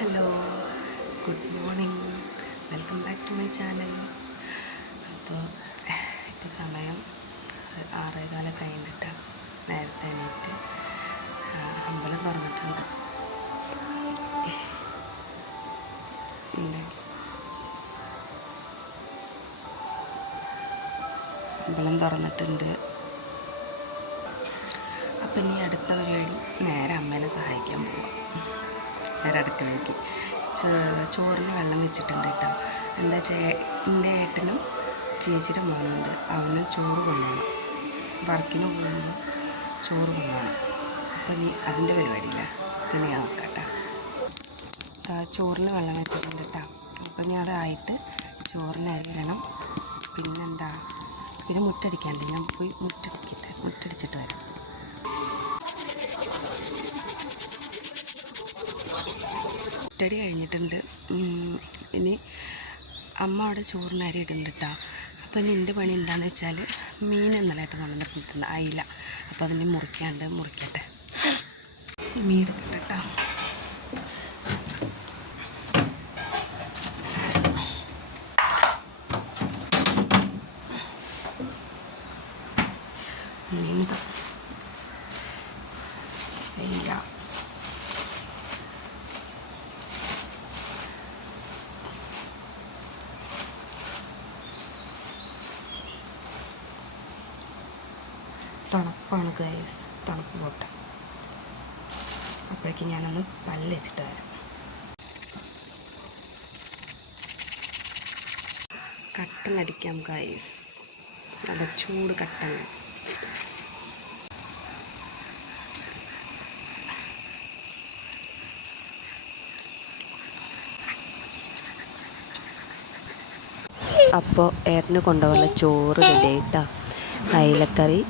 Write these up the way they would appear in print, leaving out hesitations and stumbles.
Hello, good morning. Welcome back to my channel. ഇപ്പോൾ സമയം 6:15 കഴിഞ്ഞിട്ട് നേരത്തെ എണീറ്റ് അമ്പലം തുറന്നിട്ടുണ്ട്. അമ്പലം തുറന്നിട്ടുണ്ട്. അപ്പം ഇനി അടുത്ത പരിപാടി നേരെ അമ്മേനെ സഹായിക്കാൻ പോവാം. നേരെ അടുക്കളയ്ക്ക് ചോറിന് വെള്ളം വെച്ചിട്ടുണ്ട് കേട്ടോ. എന്താ വെച്ചാൽ എൻ്റെ ഏട്ടനും ചേച്ചിയുടെ മോനുണ്ട്, അവനും ചോറ് കൊണ്ടുപോകണം. വർക്കിന് പോകുമ്പോൾ ചോറ് കൊണ്ടുപോകണം. അപ്പോൾ ഇനി അതിൻ്റെ പരിപാടിയില്ല. പിന്നെ ഞാൻ നോക്കാം കേട്ടോ. ചോറിന് വെള്ളം വെച്ചിട്ടുണ്ട് കേട്ടോ. അപ്പോൾ ഞാൻ അതായിട്ട് ചോറിന് അരിയിടണം. പിന്നെ മുറ്റടിക്കാണ്ട് ഞാൻ പോയി മുറ്റടിച്ചിട്ട് വരാം. മുറ്റടി കഴിഞ്ഞിട്ടുണ്ട്. ഇനി അമ്മ അവിടെ ചോറിന് അരി ഇടുന്നുണ്ട് കേട്ടോ. അപ്പോൾ ഇനി എൻ്റെ പണി എന്താണെന്ന് വെച്ചാൽ മീൻ ഇന്നലെയായിട്ട് കൊണ്ടുവന്നിട്ടുണ്ട്, അയില. അപ്പോൾ അതിനെ മുറിക്കട്ടെ. മീൻ എടുക്കട്ടെ കേട്ടോ. തണുപ്പാണ് ഗൈസ്, തണുപ്പ് പോട്ടെ. അപ്പോഴേക്കും ഞാനൊന്ന് പല്ല് വെച്ചിട്ട് വരാം. കട്ടനടിക്കാം ഗൈസ്, നല്ല ചൂട് കട്ടൻ. അപ്പോൾ ഏട്ടന് കൊണ്ടുപോകുന്ന ചോറ് റെഡിയായിട്ടാ. അയിലക്കറി,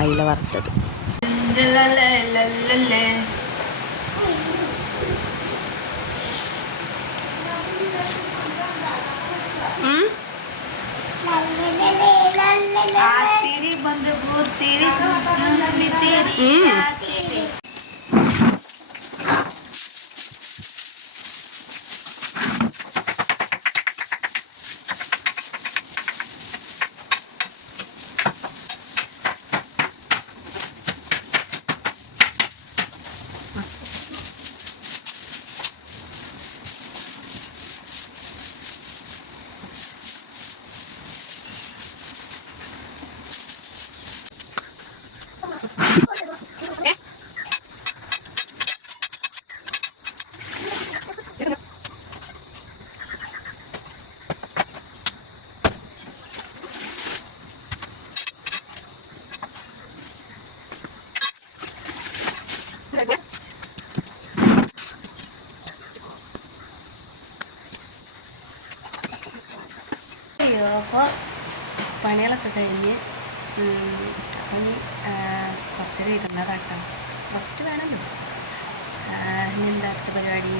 അയില വറുത്തത്. അപ്പോൾ പണികളൊക്കെ കഴിഞ്ഞ് അപ്പം കുറച്ച് നേരം ഇരുന്നതാട്ടോ. റെസ്റ്റ് വേണമല്ലോ. ഇനി എന്താ അടുത്ത പരിപാടി?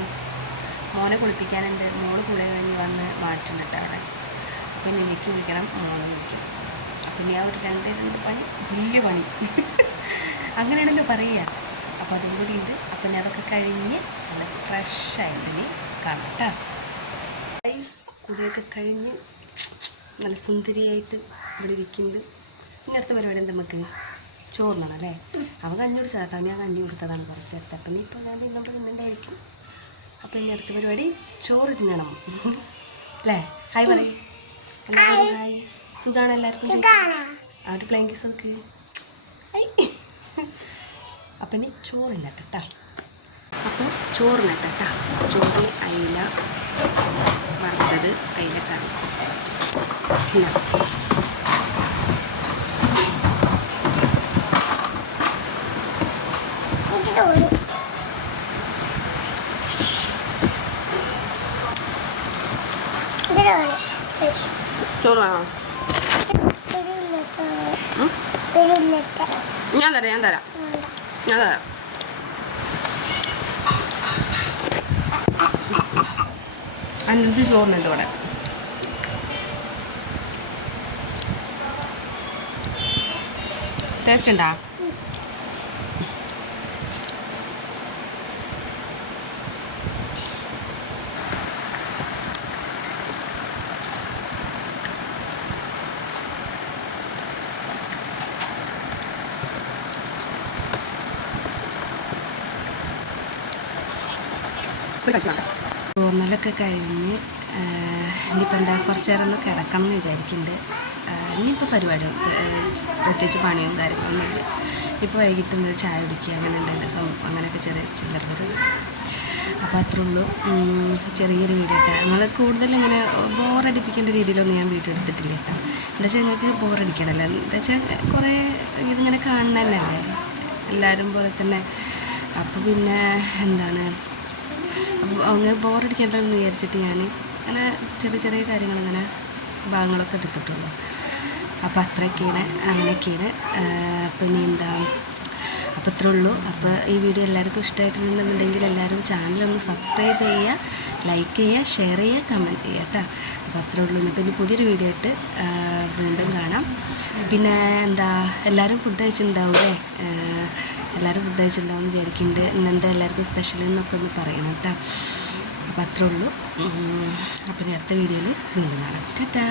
മോനെ കുളിപ്പിക്കാനുണ്ട്. മോള് കുളി കഴിഞ്ഞ് വന്ന് മാറ്റുന്നുണ്ട് അവിടെ. അപ്പം എനിക്ക് വിളിക്കണം, മോനെ വിളിക്കണം. അപ്പം ഇനി ആ ഒരു രണ്ട് പണി, വലിയ പണി അങ്ങനെയാണല്ലോ പറയുക. അപ്പോൾ അതും കൂടി ഉണ്ട്. അപ്പം ഞാൻ അതൊക്കെ കഴിഞ്ഞ് നല്ല ഫ്രഷായിട്ട് ഇനി കാണാം കേട്ടോ. കുളിയൊക്കെ കഴിഞ്ഞ് നല്ല സുന്ദരിയായിട്ട് ഇവിടെ ഇരിക്കുന്നുണ്ട്. ഇനി അടുത്ത പരിപാടി എന്താ? നമുക്ക് ചോറിനാണ് അല്ലേ? അവൻ കഞ്ഞി കുടിച്ചതാട്ടോ. ഞാൻ കഞ്ഞി കൊടുത്തതാണ് കുറച്ച് നേരത്തെ. അപ്പം ഇനി ഇപ്പോൾ ഞാൻ തിന്നുണ്ടായിരിക്കും. അപ്പം ഇനി അടുത്ത പരിപാടി ചോറ് തിന്നണം അല്ലേ? ഹായ് പറയും. ഹായ്, സുഖമാണ് എല്ലാവർക്കും? ആ ഒരു പ്ലെയിൻ കിസ് നോക്ക്. അപ്പം ഇനി ചോറിനട്ടെ കേട്ടോ. അപ്പോൾ ചോറിനട്ടെ കേട്ടോ. ചോറിൽ അയില വറുത്തത്, അയിലക്കറി. ചോറ് വേണോ? ഞാൻ തരാം. അഞ്ച് ചോറിനുണ്ട് ഇവിടെ. ടേസ്റ്റ് ഉണ്ടോ? തോന്നലൊക്കെ കഴിഞ്ഞ് ഇനിയിപ്പോൾ എന്താ കുറച്ച് നേരം ഒന്ന് കിടക്കണം എന്ന് വിചാരിക്കുന്നുണ്ട്. ഇനിയിപ്പോൾ പരിപാടി പ്രത്യേകിച്ച് പണിയും കാര്യങ്ങളൊന്നുമില്ല. ഇപ്പോൾ വൈകിട്ട് ചായ കുടിക്കുക അങ്ങനെ എന്തെങ്കിലും സംഭവം അങ്ങനെയൊക്കെ ചെറിയ ചില്ലറ പരിപാടി. അപ്പോൾ അത്രേ ഉള്ളൂ. ചെറിയൊരു വീഡിയോ കേട്ടോ. നിങ്ങൾ കൂടുതൽ ഇങ്ങനെ ബോറടിപ്പിക്കേണ്ട രീതിയിലൊന്നും ഞാൻ വീഡിയോ എടുത്തിട്ടില്ല കേട്ടോ. എന്താ വെച്ചാൽ നിങ്ങൾക്ക് ബോറടിക്കണമല്ലോ. എന്താ വെച്ചാൽ കുറേ ഇതിങ്ങനെ കാണുന്ന തന്നെയല്ലേ എല്ലാവരും പോലെ തന്നെ. അപ്പോൾ പിന്നെ എന്താണ് അങ്ങനെ ബോറടിക്കേണ്ടതെന്ന് വിചാരിച്ചിട്ട് ഞാൻ അങ്ങനെ ചെറിയ ചെറിയ കാര്യങ്ങളിങ്ങനെ ഭാഗങ്ങളൊക്കെ എടുത്തിട്ടുള്ളൂ. അപ്പോൾ അത്രയൊക്കെയാണ്, അങ്ങനെയൊക്കെയാണ്. പിന്നെ എന്താ, അപ്പോൾ ഇത്രേ ഉള്ളൂ. അപ്പോൾ ഈ വീഡിയോ എല്ലാവർക്കും ഇഷ്ടമായിട്ടുണ്ടെന്നുണ്ടെങ്കിൽ എല്ലാവരും ചാനലൊന്ന് സബ്സ്ക്രൈബ് ചെയ്യുക, ലൈക്ക് ചെയ്യുക, ഷെയർ ചെയ്യുക, കമൻറ്റ് ചെയ്യുക കേട്ടോ. അപ്പോൾ അത്രേ ഉള്ളൂ. ഇനിയിപ്പോൾ ഇനി പുതിയൊരു വീഡിയോ ആയിട്ട് വീണ്ടും കാണാം. പിന്നെ എന്താ, എല്ലാവരും ഫുഡ് കഴിച്ചിട്ടുണ്ടാവില്ലേ? എല്ലാവരും ഫുഡ് കഴിച്ചിട്ടുണ്ടാവും എന്ന് വിചാരിക്കുന്നുണ്ട്. ഇന്നെന്താ എല്ലാവർക്കും സ്പെഷ്യൽ എന്നൊക്കെ ഒന്ന് പറയണം കേട്ടോ. അപ്പോൾ അത്രേ ഉള്ളൂ. അപ്പോൾ ഇനി അടുത്ത വീഡിയോയിൽ വീണ്ടും കാണാം. ടാറ്റാ.